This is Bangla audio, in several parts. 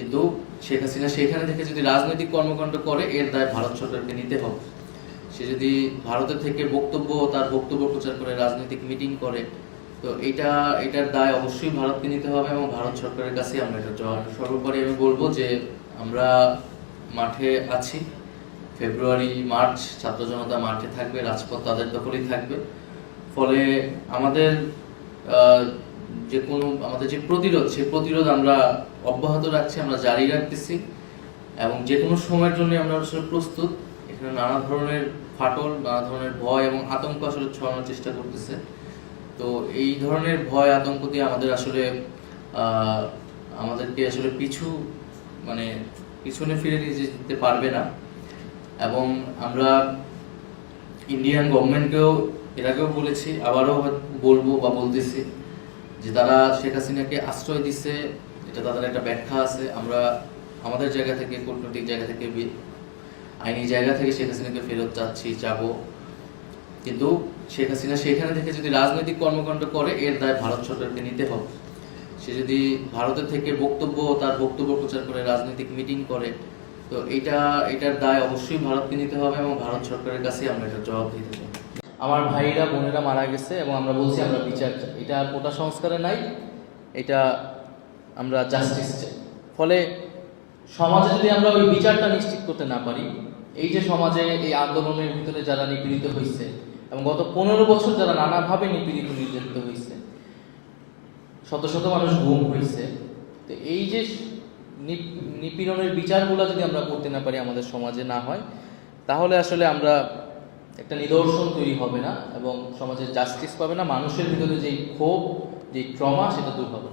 কিন্তু শেখ হাসিনা সেখানে থেকে যদি রাজনৈতিক কর্মকাণ্ড করে, এর দায় ভারত সরকারকে নিতে হবে। সে যদি ভারতের থেকে বক্তব্য, তার বক্তব্য প্রচার করে, রাজনৈতিক মিটিং করে, তো এটা এটার দায় অবশ্যই ভারতকে নিতে হবে এবং ভারত সরকারের কাছে আমরা এটা জবাব সর্বোপরি আমি বলব যে, আমরা মাঠে আছি। ফেব্রুয়ারি, মার্চ, ছাত্র জনতা মাঠে থাকবে, রাজপথ তাদের দখলেই থাকবে। ফলে আমাদের যে কোনো আমাদের যে প্রতিরোধ, সেই প্রতিরোধ আমরা অব্যাহত রাখছি, আমরা জারি রাখতেছি এবং যে কোনো সময়ের জন্য আমরা আসলে প্রস্তুত। এখানে নানা ধরনের ফাটল, নানা ধরনের ভয় এবং আতঙ্ক আসলে ছড়ানোর চেষ্টা করতেছে। তো এই ধরনের ভয়, আতঙ্ক দিয়ে আমাদের আসলে আমাদেরকে আসলে পিছু মানে পিছনে ফিরে নিয়ে যেতে পারবে না। এবং আমরা ইন্ডিয়ান গভর্নমেন্টকেও, এর আগেও বলেছি, আবারও বলব বা বলতেছি যে তারা শেখ হাসিনাকে আশ্রয় দিচ্ছে এটা তাদের একটা ব্যাখ্যা আছে। আমরা আমাদের জায়গা থেকে, কূটনৈতিক জায়গা থেকে আইনি জায়গা থেকে শেখ হাসিনাকে ফেরত চাচ্ছি যাব কিন্তু শেখ হাসিনা সেখানে থেকে যদি রাজনৈতিক কর্মকাণ্ড করে, এর দায় ভারত সরকারকে নিতে হবে। সে যদি ভারতের থেকে বক্তব্য, তার বক্তব্য প্রচার করে, রাজনৈতিক মিটিং করে, তো এটা এটার দায় অবশ্যই ভারতকে নিতে হবে এবং ভারত সরকারের কাছে আমরা এটা জবাব দিতে চাই। আমার ভাইরা, বোনেরা মারা গেছে এবং আমরা বলছি আমরা বিচার চাই। এটা আর কোটা সংস্কারে নাই, এটা আমরা জাস্টিস চাই। ফলে সমাজে যদি আমরা ওই বিচারটা নিশ্চিত করতে না পারি, এই যে সমাজে এই আন্দোলনের ভিতরে যারা নিপীড়িত হয়েছে এবং গত পনেরো বছর যারা নানাভাবে নিপীড়িত, নির্যাতিত হয়েছে শত শত মানুষ গুম হয়েছে তো এই যে নিপ- নিপীড়নের বিচারগুলো যদি আমরা করতে না পারি আমাদের সমাজে না হয়, তাহলে আসলে আমরা একটা নিদর্শন তৈরি হবে না এবং সমাজে জাস্টিস পাবে না, মানুষের ভিতরে যেই ক্ষোভ, যেই ট্রমা সেটা দূর হবে।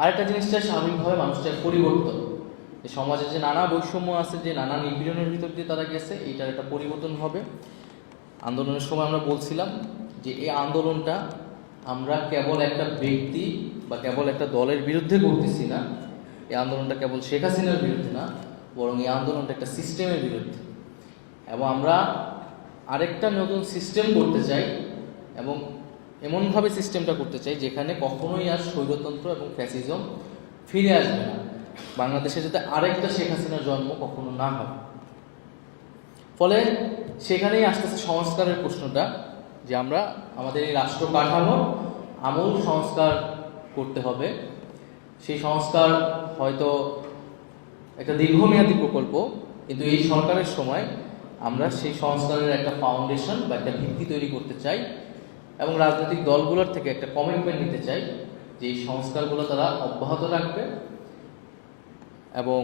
আরেকটা জিনিসটা স্বাভাবিকভাবে মানুষটার পরিবর্তন, যে সমাজে যে নানা বৈষম্য আছে, যে নানা নিপীড়নের ভিতর দিয়ে তারা গেছে, এইটার একটা পরিবর্তন হবে আন্দোলনের সময় আমরা বলছিলাম যে এই আন্দোলনটা আমরা কেবল একটা ব্যক্তি বা কেবল একটা দলের বিরুদ্ধে করতেছি না, এই আন্দোলনটা কেবল শেখ হাসিনার বিরুদ্ধে না, বরং এই আন্দোলনটা একটা সিস্টেমের বিরুদ্ধে এবং আমরা আরেকটা নতুন সিস্টেম করতে চাই এবং এমনভাবে সিস্টেমটা করতে চাই যেখানে কখনোই আর স্বৈরতন্ত্র এবং ফ্যাসিজম ফিরে আসবে না। বাংলাদেশে যাতে আরেকটা শেখ হাসিনার জন্ম কখনো না হয় ফলে সেখানেই আসতেছে সংস্কারের প্রশ্নটা যে আমরা আমাদের এই রাষ্ট্র কাঠামো আমূল সংস্কার করতে হবে। সেই সংস্কার হয়তো একটা দীর্ঘমেয়াদী প্রকল্প, কিন্তু এই সরকারের সময় আমরা সেই সংস্কারের একটা ফাউন্ডেশন বা একটা ভিত্তি তৈরি করতে চাই এবং রাজনৈতিক দলগুলোর থেকে একটা কমিটমেন্ট নিতে চাই যে এই সংস্কারগুলো তারা অব্যাহত রাখবে এবং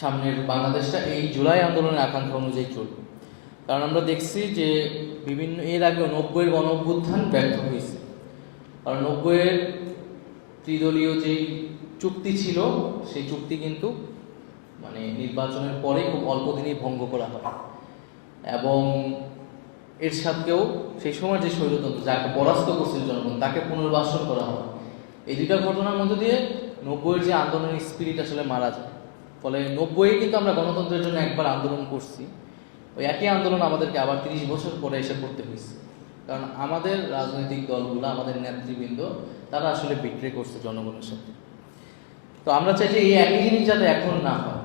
সামনের বাংলাদেশটা এই জুলাই আন্দোলনের আকাঙ্ক্ষা অনুযায়ী চলবে। কারণ আমরা দেখছি যে বিভিন্ন, এর আগে নব্বইয়ের গণ অভ্যুত্থান ব্যর্থ হয়েছে। কারণ নব্বইয়ের ত্রিদলীয় যেই চুক্তি ছিল, সেই চুক্তি কিন্তু মানে নির্বাচনের পরে খুব অল্প দিনেই ভঙ্গ করা হয়। এবং এরশাদকেও সেই সময় যে স্বৈরতন্ত্র, যাকে পরাস্ত করছিল জনগণ, তাকে পুনর্বাসন করা হয়। এই দুইটা ঘটনার মধ্যে দিয়ে নব্বইয়ের যে আন্দোলনের স্পিরিট আসলে মারা যায়। ফলে নব্বইয়ে কিন্তু আমরা গণতন্ত্রের জন্য একবার আন্দোলন করছি। ওই একই আন্দোলন আমাদেরকে আবার তিরিশ বছর পরে এসে করতে হয়েছে। কারণ আমাদের রাজনৈতিক দলগুলো, আমাদের নেতৃবৃন্দ, তারা আসলে বিক্রি করছে জনগণের সাথে। তো আমরা চাই যে এই একই জিনিস যাতে এখন না হয়।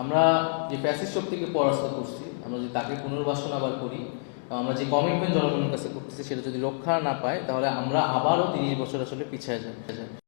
আমরা যে প্যাসিভ শক্তিকে পরাস্ত করছি, আমরা যদি তাকে পুনর্বাসন আবার করি আমরা যে কমিটমেন্ট জনগণের কাছে করতেছি, সেটা যদি রক্ষা না পায়, তাহলে আমরা আবারও তিরিশ বছর আসলে পিছিয়ে যাই।